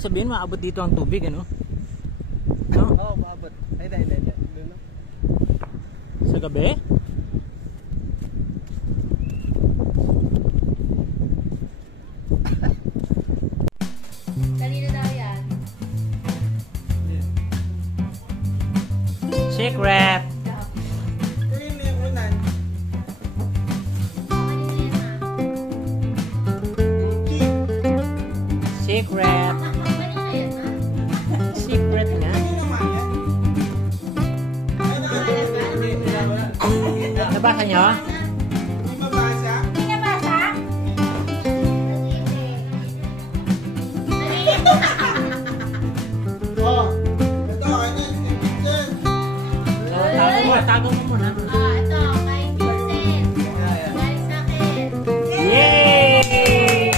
mo sabihin, maabot dito ang tubig, ano? No? Oo, maabot. Ay, hindi. Sa gabi? Kanina daw yan. Secret! Kanina yung unan. Secret! Secret nga. Nabasa nyo? Tago mo muna. Ito, 90%. Galing sa akin. Yay!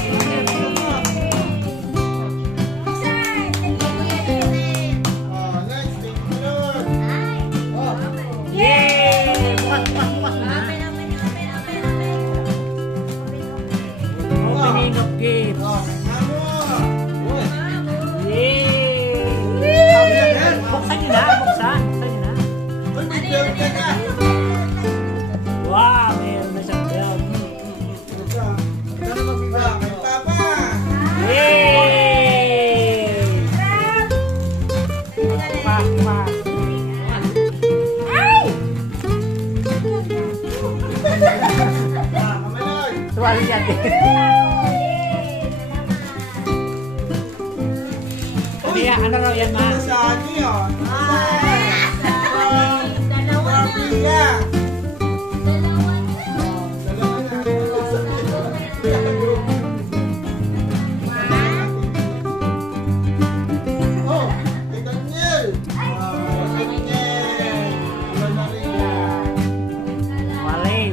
Yay! Bukas na. Opening of gifts. Yay! Buksan nyo na, buksan nyo na. Wow, mayroon na siyang belt. Yay! Pa. Tuwali yan din. Kaya ano raw yan, ma?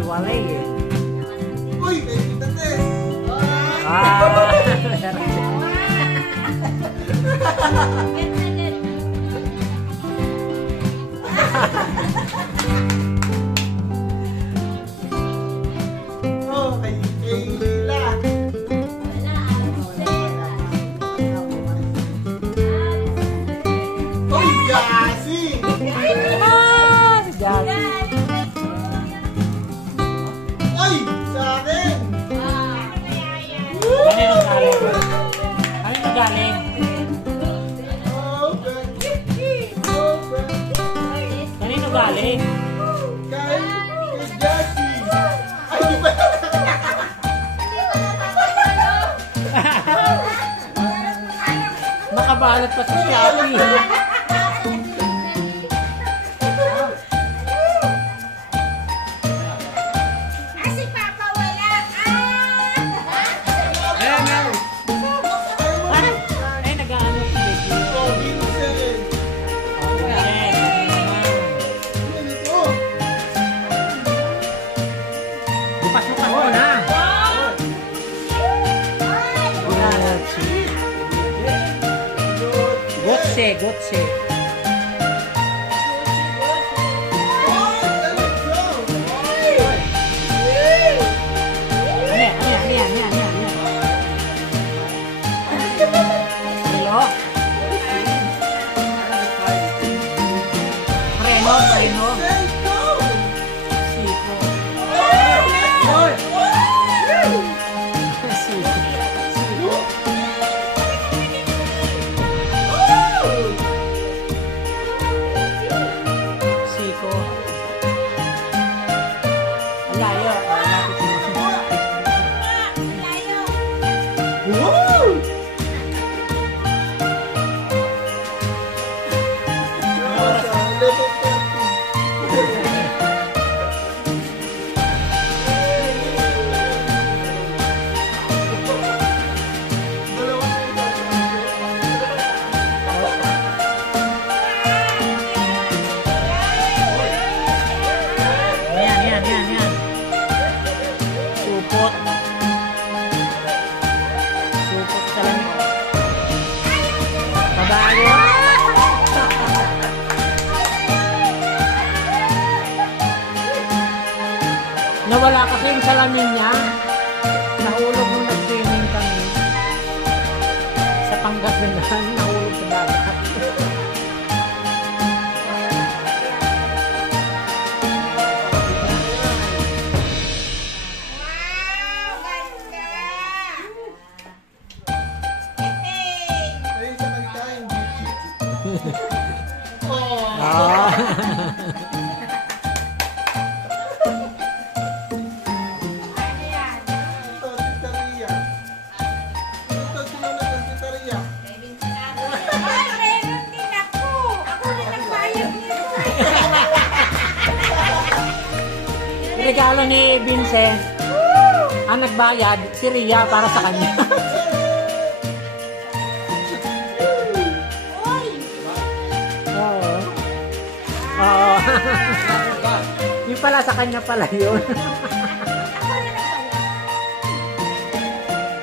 Wale. Uy, kay Tita Tess. Oh, kay Lila. Uy, Yasi. Si Jackie. Ay, sa akin. Kanino galing? Kanino galing? Kanino galing? Kay Yasi. Ay, di ba? Makabalot pa si Shopee. Ay, nag-ano si Becky. Bukas-bukas mo na. Gotse. Preno. Siko. Layo. Yan. Supot sa lamig. Babae. Nawala kasi yung salamin niya. Nahulog nung nag-swimming kami sa Pangasinan, nahulog sa dagat. Ayun sa kanta, yung Gigi. Oh! Ah. Ito, Tita Ria. Ito, sino na ng Tita Ria? Regalo ni Vincent. Ang nagbayad, si Ria para sa kanya. Oo. Oo. Yung pala sa kanya pala yun.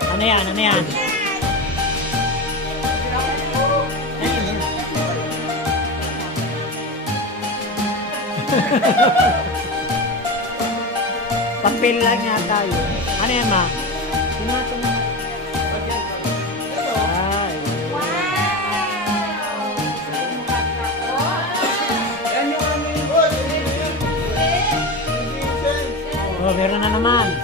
Ano yan? Ano yan? Pampil lang yata yun. Ano yan, ma? Sino ito na? Ay. Oh, meron na naman.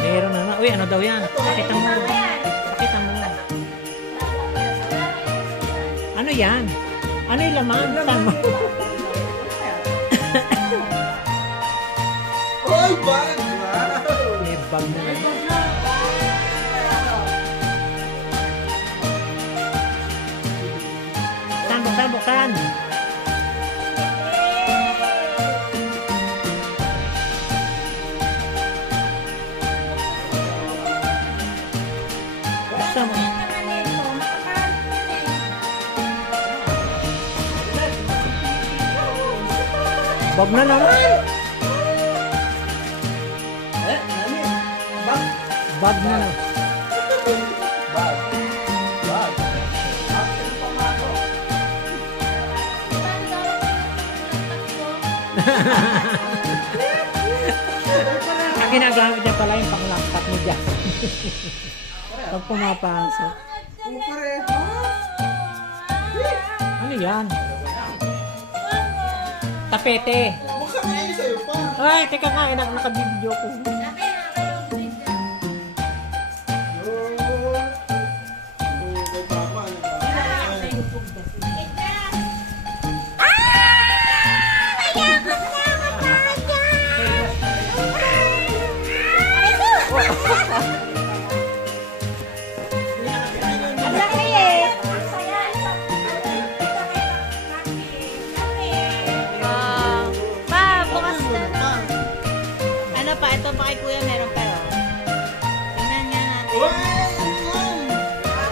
Meron na naman. Uy, ano daw yan? Pakita mo. Pakita mo. Ano yan? Ano yung laman? Saan mo? Oy, bag! Wow! May bag na naman. Buksan, buksan, buksan. Buksan mo. Bag na naman. Bag na naman. Bag. Bag. Ang ginagamit niya pala yung panglakpat ni Jack. Pag pumapasok. Ano yan? Tapete. Buksan mo yun sa'yo pa. Ay, teka nga, naka-video ko. Kay Papa, Ano pa? Ito pa kay Kuya meron pa yun. Tingnan nga natin. Uy!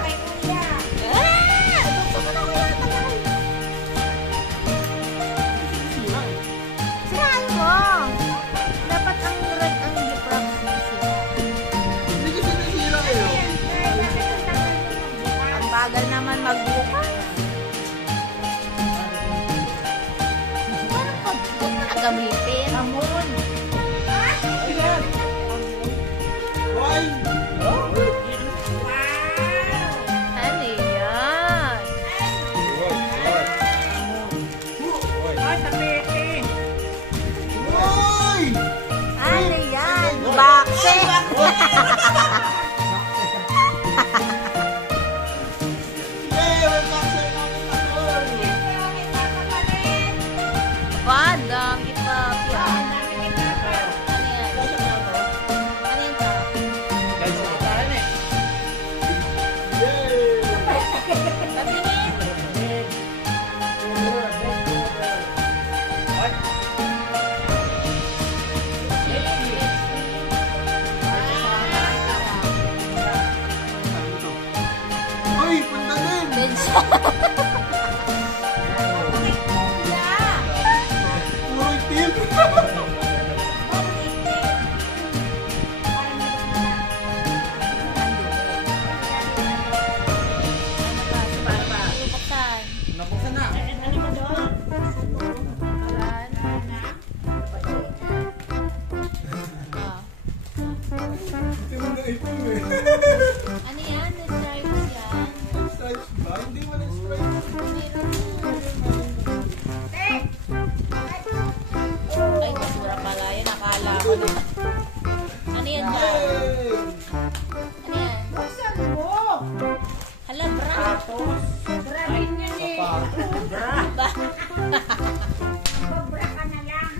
Kay Kuya. Ah! Gusto ko na Kuya. Sirahan mo. Dapat ang red ang giprox sila. Hindi ko sinasira kayo. Ang bagal naman magbukas. Parang pag na gamitin. Amon. Uy! Ano yan? Ay, tapete. Uy! Ano yan? Boxing! Hey, may boxer namin ako. Badang ito. Ano yan? Ano yan to? Yay! Patingin. Uy, punta din! Bensa. Puro itim! Buksan. na. Ah. Itim na itim eh. Ano yan? The stripes yan? Stripes ba? Hindi mo na stripes. Meron. Ay, basura pala yun. Akala ko na. Ano yan dyan? Yay! Ano yan? Buksan mo! Hala, bra. Bra din yan eh. Ba? Magbra ka na lang.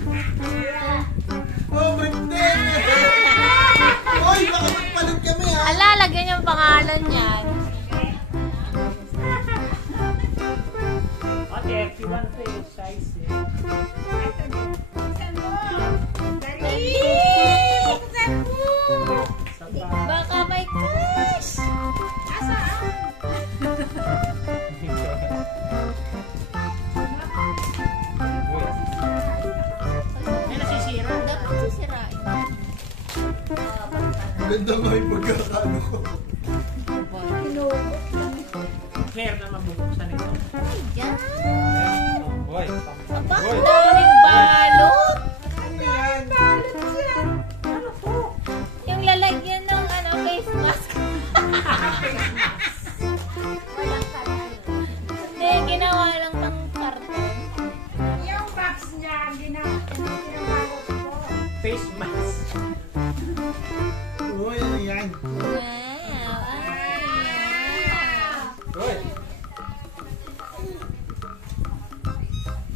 Oh, birthday! Oy, baka magpalit kami ha! Ala, lagyan yung pangalan niyan. Ate, F1 to yung size eh. Ito din. Buksan mo! Dali! Buksan mo! Sa pa. Baka may cash. Asaan? May nasisira. Dapat sisirain. Ganda nga yung pagkakaano ko. Clear na mabubuksan ito. Yan. Boy. Bakit daming balot? Ano yan? Yung lalagyan ng face mask. Hindi, ginawa lang ng karton. Yung box niya, ginagawa ko. Face mask. Uy, ano yan? Wow. Uy!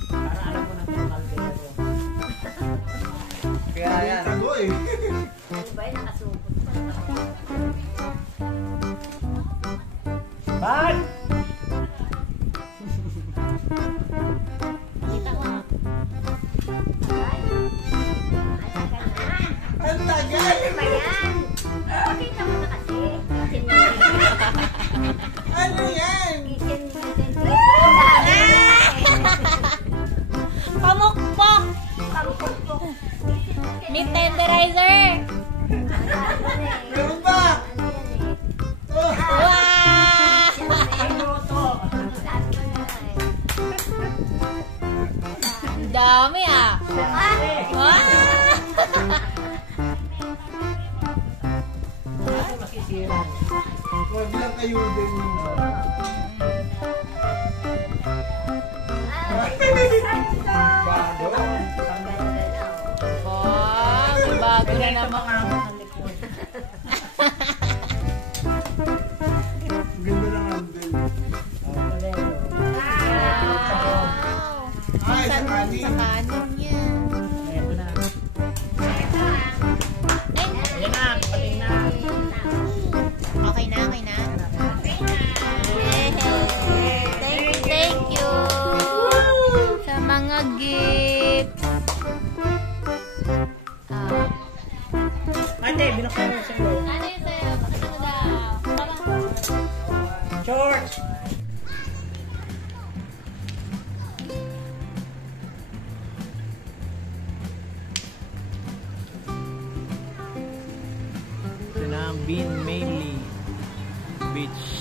Para alam mo na itong kaldero. Kaya yan. Sago eh. Bad! Kita ko. Ang tagal! Ano yan? Pamukpok! Meat tenderizer! Meron ba? Oh! Wow! Ang dami ah! Wow! Masisira. Huwag lang kayo din. Bado. Wow! May bago na naman. Ganda ng handle. Wow! Ay, sa Sa kanin. kanin yan. Ito na. Ay, Ayan na, pating na. okay na, okay na. Thank you sa mga gifts. Ate, binuksan mo sa'yo. Ano yun sa'yo? Ano daw? Tama. Short! Ito na ang Bean Mainly Beach